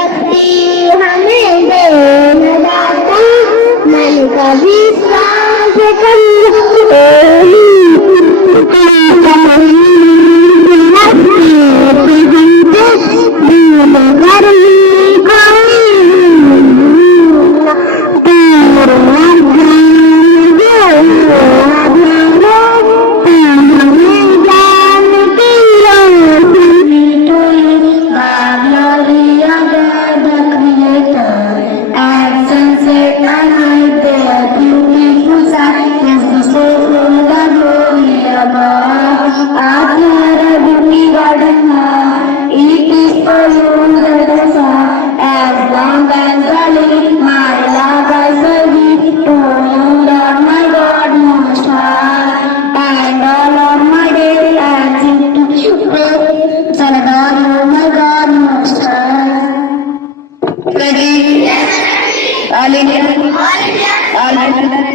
शक्ति हमें दे न दाता, मन का विश्वास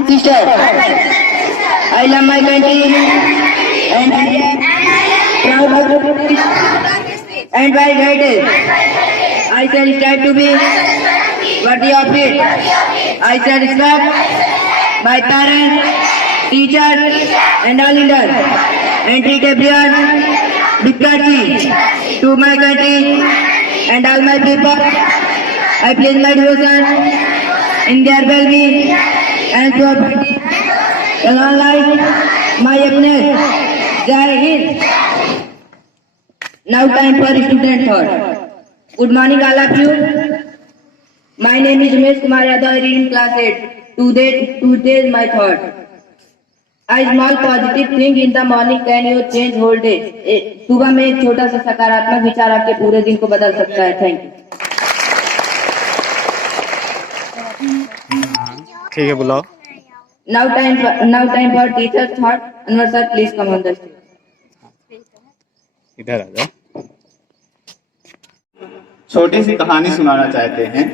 sister. I love my country and I am proud of it. And by guidance, I shall strive to be worthy of it. I shall respect my parents, teachers, and all leaders, and treat everyone with courtesy to my country and all my people. I place my devotion in their well-being and prosperity. And unlike my happiness, Jai Hind. Now time for student thought. Good morning all of you. My name is Umesh Kumar Yadav. I read in class 8. Today is my thought. A small positive thing in the morning can you change whole day. सुबह में एक छोटा सा सकारात्मक विचार आपके पूरे दिन को बदल सकता है. Thank you. ठीक है, बुलाओ. Now time for teacher thought. Anwar sir, please come on the stage. इधर आ जाओ. छोटी सी कहानी सुनाना चाहते हैं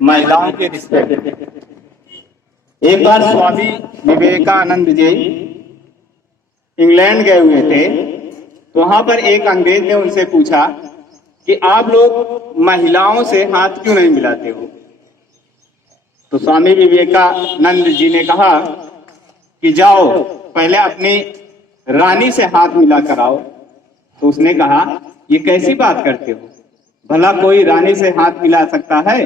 महिलाओं के रिस्पेक्ट. एक बार स्वामी विवेकानंद जी इंग्लैंड गए हुए थे, तो वहां पर एक अंग्रेज ने उनसे पूछा कि आप लोग महिलाओं से हाथ क्यों नहीं मिलाते हो. तो स्वामी विवेकानंद जी ने कहा कि जाओ पहले अपनी रानी से हाथ मिला कर आओ. तो उसने कहा ये कैसी बात करते हो, भला कोई रानी से हाथ मिला सकता है.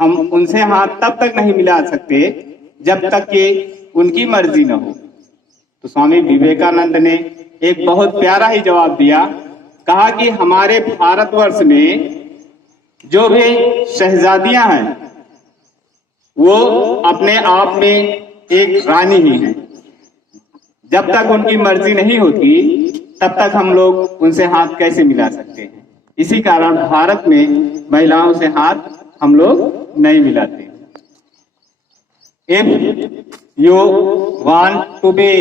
हम उनसे हाथ तब तक नहीं मिला सकते जब तक कि उनकी मर्जी न हो. तो स्वामी विवेकानंद ने एक बहुत प्यारा ही जवाब दिया. कहा कि हमारे भारतवर्ष में जो भी शहजादियां हैं वो अपने आप में एक रानी ही हैं. जब तक उनकी मर्जी नहीं होती तब तक हम लोग उनसे हाथ कैसे मिला सकते हैं. इसी कारण भारत में महिलाओं से हाथ हम लोग नहीं मिलाते. If you want to be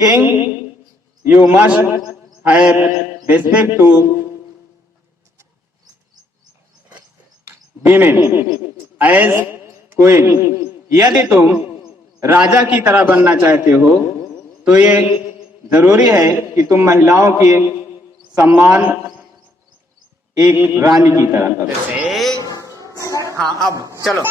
king, you must have respect to women as queen. यदि तुम राजा की तरह बनना चाहते हो तो ये जरूरी है कि तुम महिलाओं के सम्मान एक रानी की तरह करो. हाँ, अब चलो.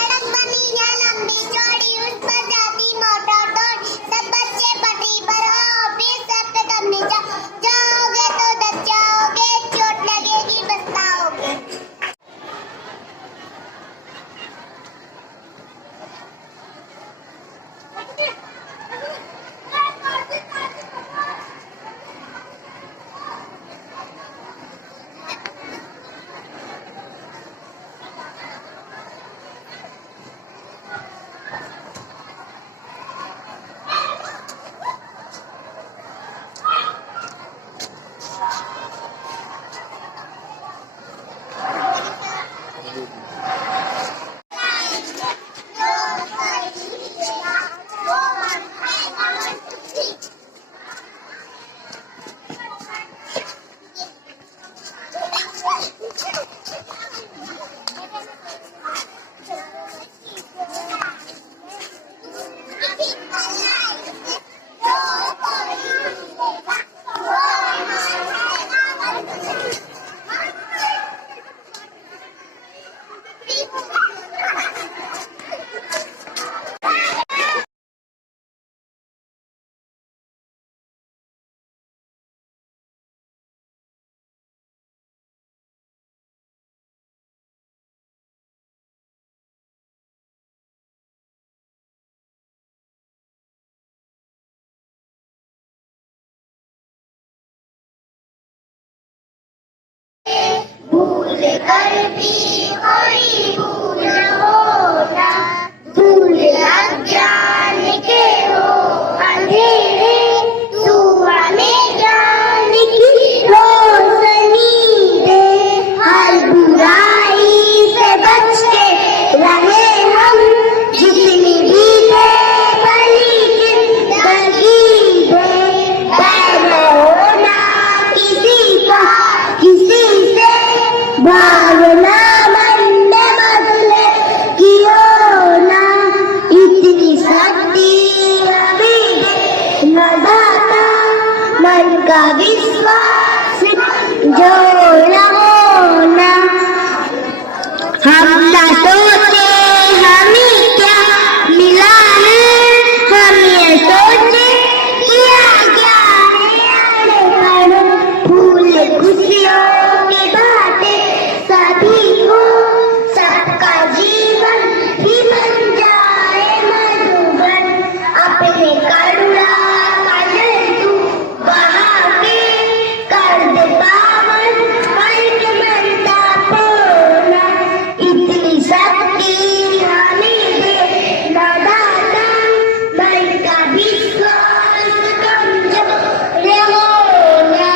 करती कोई भूल होना, भूल अज्ञान के हो अंधेरे, तू हमें ज्ञान की रोशनी दे। हर बुराई से बच के रहे हम, जितनी भी है भली जिंदगी दे। बैर होना किसी का किसी से, भावना मन में बदले कियो ना। इतनी शक्ति अभी न दाता, मन का विश्वास जो न होना। हम न सोचे हमें क्या मिला है, हम ये सोचे किया क्या है। फूल खुशियों की बातें सभी को, सबका जीवन ही बन जाए मधुबन। अपने करुणा का जल तू बहा के कर दे पावन मन के मनता पूर्ण। इतनी शक्ति हमें दे न दाता, मन का विश्वास कमजोर होना,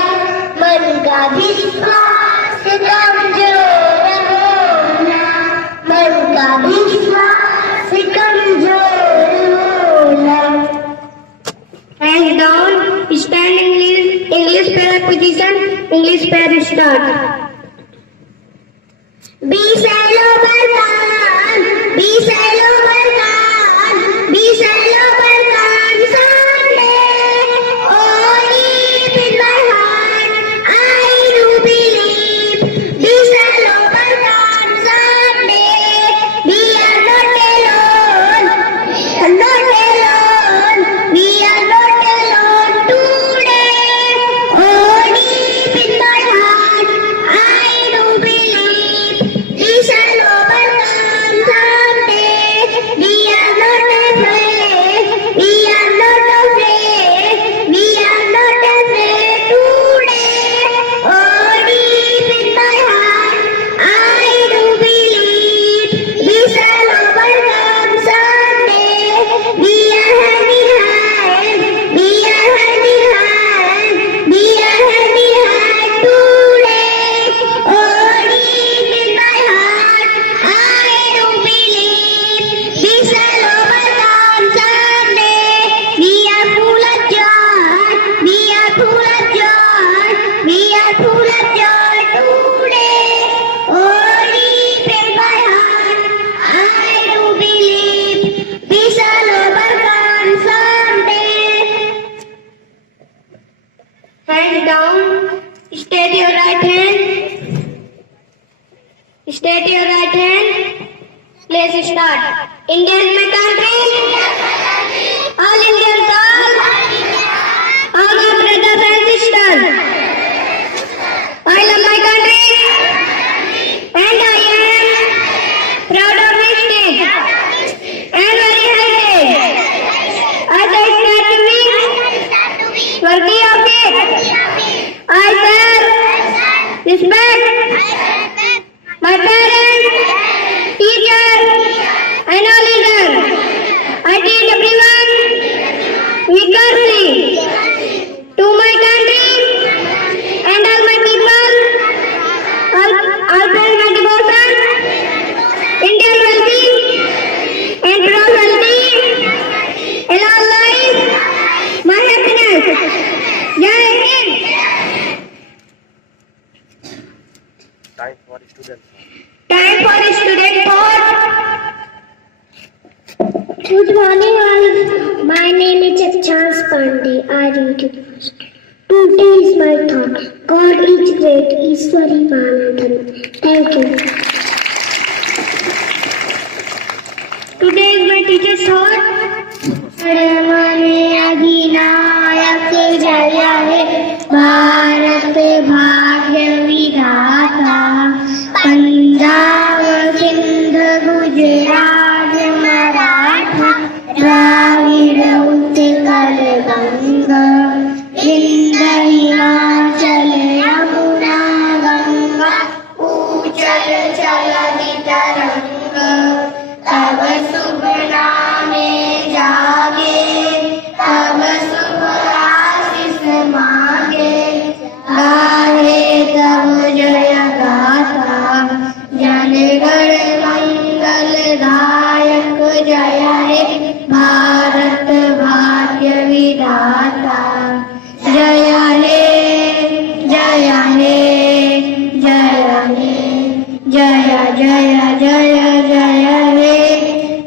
मन का विश्वास कमजोर होना, मन का विश्वास कमजोर होना। Hands down, stand English pair position, English pair start. Be shallow Barkan, be shallow Barkan, be shallow Barkan Sunday. Oh, deep in my heart, I do believe. Be shallow Barkan Sunday. We are not alone, not alone. We are not alone today. Oh, deep in my heart, I do believe. We shall overcome someday. We are not afraid. We are not afraid. We are not afraid today. Oh, deep in my heart, I do believe. We shall overcome someday. We are hand in hand. We are hand in hand. We are hand in hand today. Oh, deep in my heart, I do believe. We shall overcome someday. We are full of joy. We are full of joy. We are full of joy today. Oh, deep in my heart, I do believe. We shall overcome someday. Hand down. Straight your right hand. Straight your right hand. Let's start. India is my country. All Indians all my brothers and sisters. I love my country and I am proud of my state and very heritage. As I start to be worthy of it, I shall respect my parents, teachers, and all leaders. I treat everyone with courtesy to my country and all my people. All friends my devotion, Indian well-being and prosperity, and all life my happiness. Jai Hind. Time for student. Time for a student board. Good morning all. My name is Chachans Pandey. I read it first. Today is my thought. God is great. Ishwari Manandhan. Thank you. Today is my teacher's thought. अधिनायक जय हे भारत भाग्य विधाता, पंजाब सिंध गुजरात मराठा द्राविड़ उत्कल गंगा, हिंद हिमाचल यमुना गंगा, उच्चल सुपना में जागे, तब शुभ आशीष मांगे, गाहे तब जय गाथा, जन गण मंगलदायक, जय हे भारत भाग्य विधाता, जय हे जय हे जय हे जय जय जय जय हे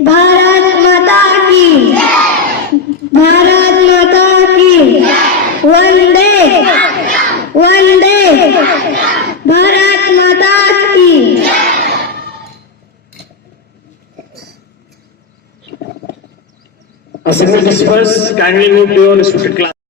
भारत माता की, भारत माता की, वंदे वंदे भारत माता की। Assembly dispersed, kindly move to your respective class.